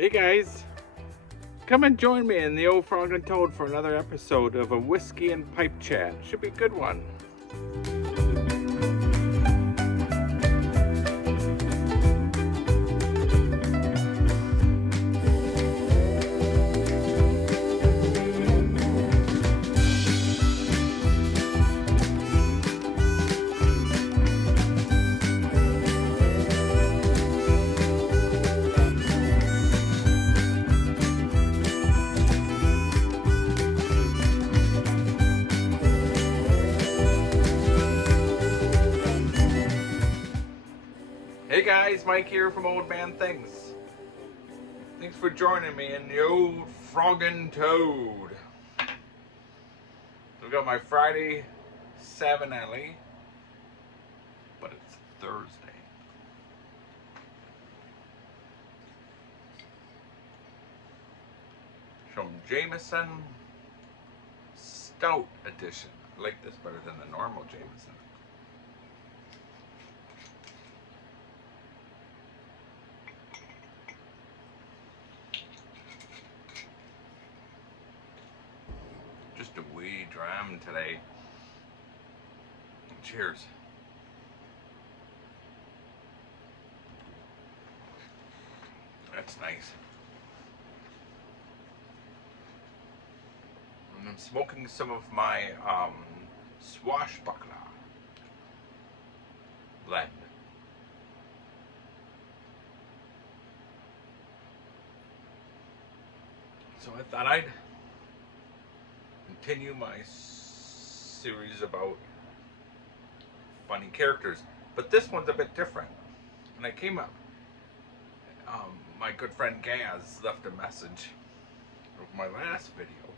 Hey guys, come and join me in the Old Frog and Toad for another episode of a whiskey and pipe chat. Should be a good one. Hey guys, Mike here from Old Man Things. Thanks for joining me in the Old Frog and Toad. We've got my Friday Savinelli, but it's Thursday. From Jameson Stout Edition. I like this better than the normal Jameson. Just a wee dram today. Cheers. That's nice. And I'm smoking some of my swashbuckler blend. So I thought I'd continue my series about funny characters, but this one's a bit different. And I came up, my good friend Gaz left a message of my last video,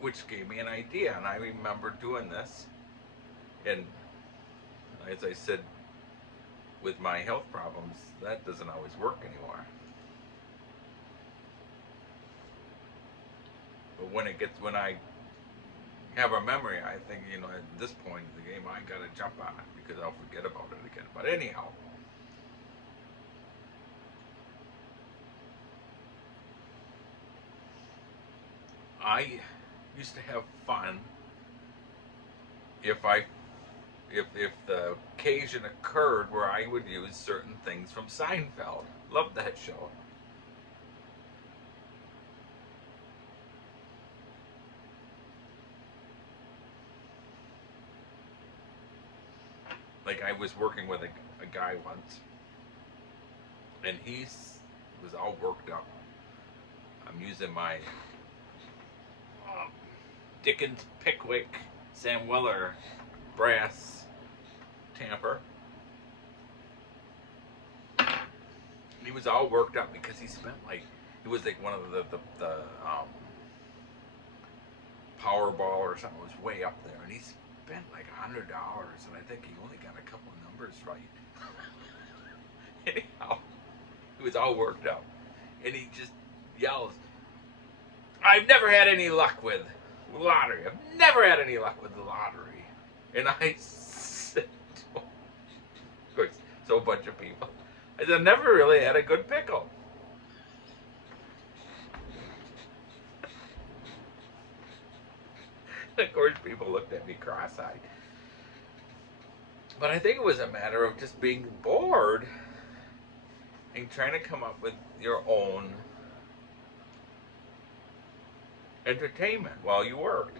which gave me an idea, and I remember doing this. And as I said, with my health problems, that doesn't always work anymore. But when I have a memory, I think, at this point in the game, I gotta jump on it because I'll forget about it again. But anyhow, I used to have fun if the occasion occurred where I would use certain things from Seinfeld. Loved that show. Like, I was working with a guy once, and he was all worked up. I'm using my Dickens Pickwick Sam Weller brass tamper. He was all worked up because he spent it was like one of the Powerball or something was way up there, and he spent like $100, and I think he only got a couple of numbers right. Anyhow, he was all worked up, and he just yells, "I've never had any luck with lottery. I've never had any luck with the lottery." And I said, of course, so a bunch of people, I said, "I've never really had a good pickle." Of course, people looked at me cross-eyed. But I think it was a matter of just being bored and trying to come up with your own entertainment while you worked.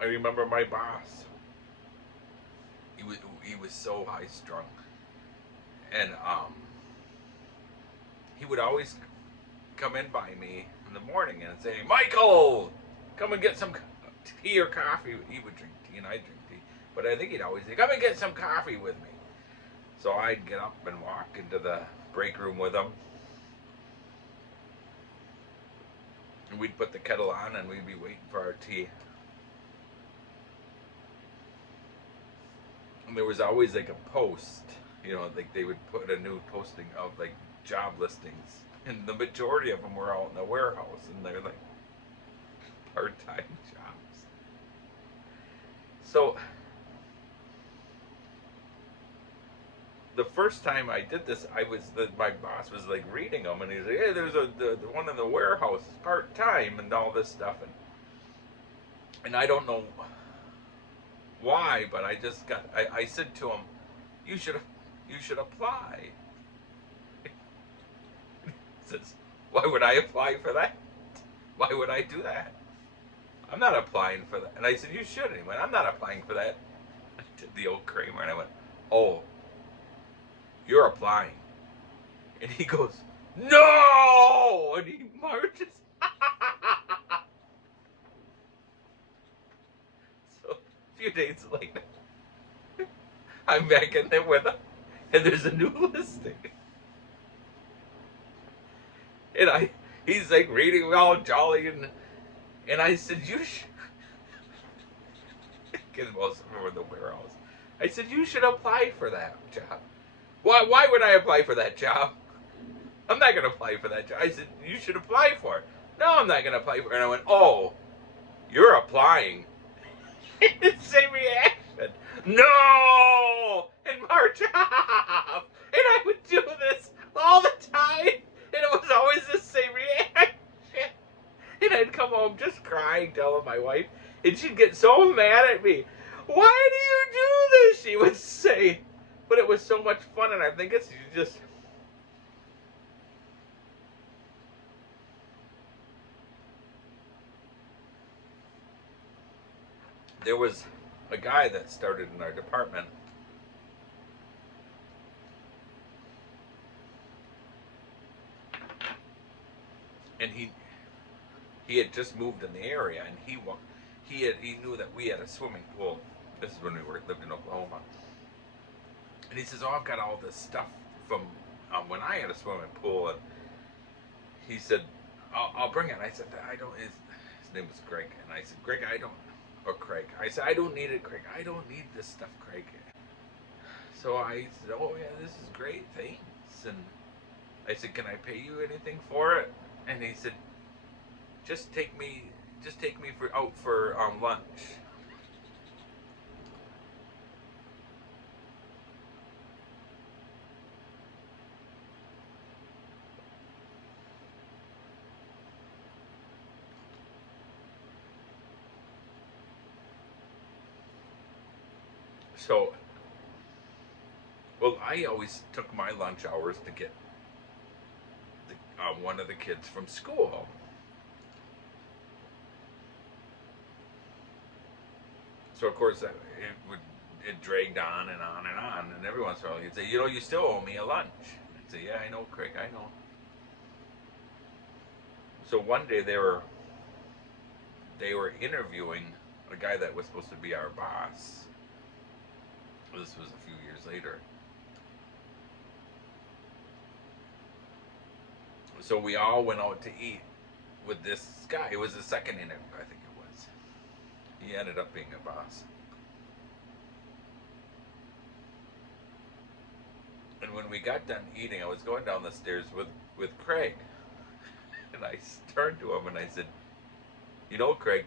I remember my boss. He was so high-strung, and he would always come in by me in the morning and say, "Michael, come and get some tea or coffee." He would drink tea and I drink tea, but I think he'd always say, "Come and get some coffee with me." So I'd get up and walk into the break room with him, and we'd put the kettle on and we'd be waiting for our tea. And there was always like a post, like they would put a new posting of like job listings, and the majority of them were out in the warehouse, and they're like part-time jobs. So the first time I did this, my boss was like reading them, and he's like, "Hey, there's the one in the warehouse part time and all this stuff," and I don't know why, but I said to him, "You should apply." He says, "Why would I apply for that? Why would I do that? I'm not applying for that." And I said, "You should." And he went, "I'm not applying for that." I did the old Kramer, and I went, "Oh, you're applying." And he goes, "No!" And he marches. So a few days later, I'm back in there with him, and there's a new listing. And he's like reading all jolly, and I said, "You should," because most of them were in the warehouse. I said, "You should apply for that job." Why would I apply for that job? I'm not going to apply for that job. I said, "You should apply for it." "No, I'm not going to apply for it." And I went, "Oh, you're applying." Same reaction. "No!" And march off. And I would do this all the time. And it was always the same reaction. And I'd come home just crying, telling my wife. And she'd get so mad at me. "Why do you do this?" she would say. But it was so much fun, and I think it's just... There was a guy that started in our department, and he had just moved in the area, and he knew that we had a swimming pool. This is when we lived in Oklahoma. And he says, "Oh, I've got all this stuff from when I had a swimming pool." And he said, I'll bring it." I said, "I don't." His name was Greg, and I said, "Greg, I don't." Or Craig. I said, "I don't need it, Craig. I don't need this stuff, Craig." So I said, "Oh yeah, this is great, thanks." And I said, "Can I pay you anything for it?" And he said, just take me out for lunch." So, well, I always took my lunch hours to get one of the kids from school. So of course it dragged on and on and on, and every once in a while he'd say, "You still owe me a lunch." I'd say, "Yeah, I know, Craig, I know." So one day they were interviewing a guy that was supposed to be our boss. This was a few years later. So we all went out to eat with this guy. It was the second interview, I think it was. He ended up being a boss. And when we got done eating, I was going down the stairs with Craig. And I turned to him and I said, "Craig,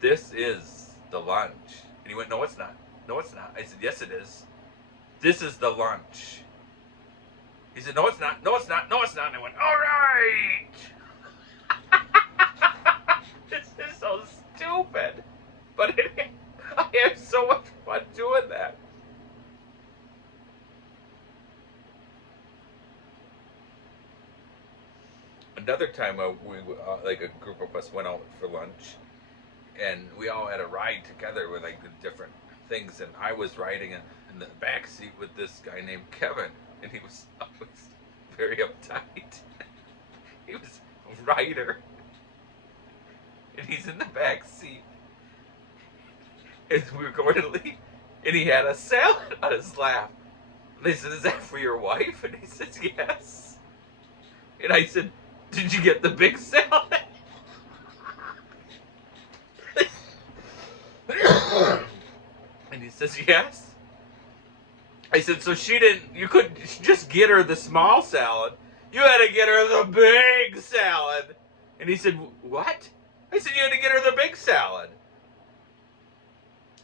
this is the lunch." And he went, "No, it's not. No, it's not." I said, "Yes, it is. This is the lunch." He said, "No, it's not. No, it's not. No, it's not." And I went, "All right." This is so stupid. But I have so much fun doing that. Another time, like a group of us went out for lunch, and we all had a ride together with like the different things. And I was riding in the back seat with this guy named Kevin, and he was always very uptight. He was a rider, and he's in the back seat as we were going to leave, and he had a salad on his lap. And they said, "Is that for your wife?" And he says, "Yes." And I said, "Did you get the big salad?" And he says, "Yes." I said, "So you couldn't just get her the small salad. You had to get her the big salad." And he said, "What?" I said, "You had to get her the big salad."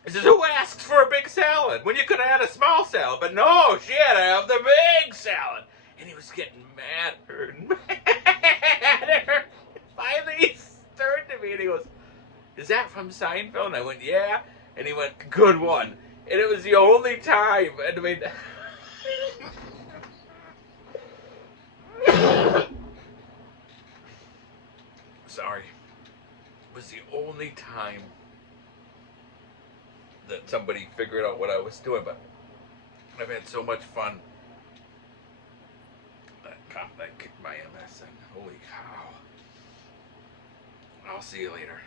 He says, who asks for a big salad when you could have had a small salad? But no, she had to have the big salad. And he was getting madder and madder. Finally, he turned to me and he goes, is that from Seinfeld? And I went, yeah. And he went, good one. And it was the only time. And I mean, sorry. It was the only time that somebody figured out what I was doing. But I've had so much fun. That cop that kicked my MS in. Holy cow. I'll see you later.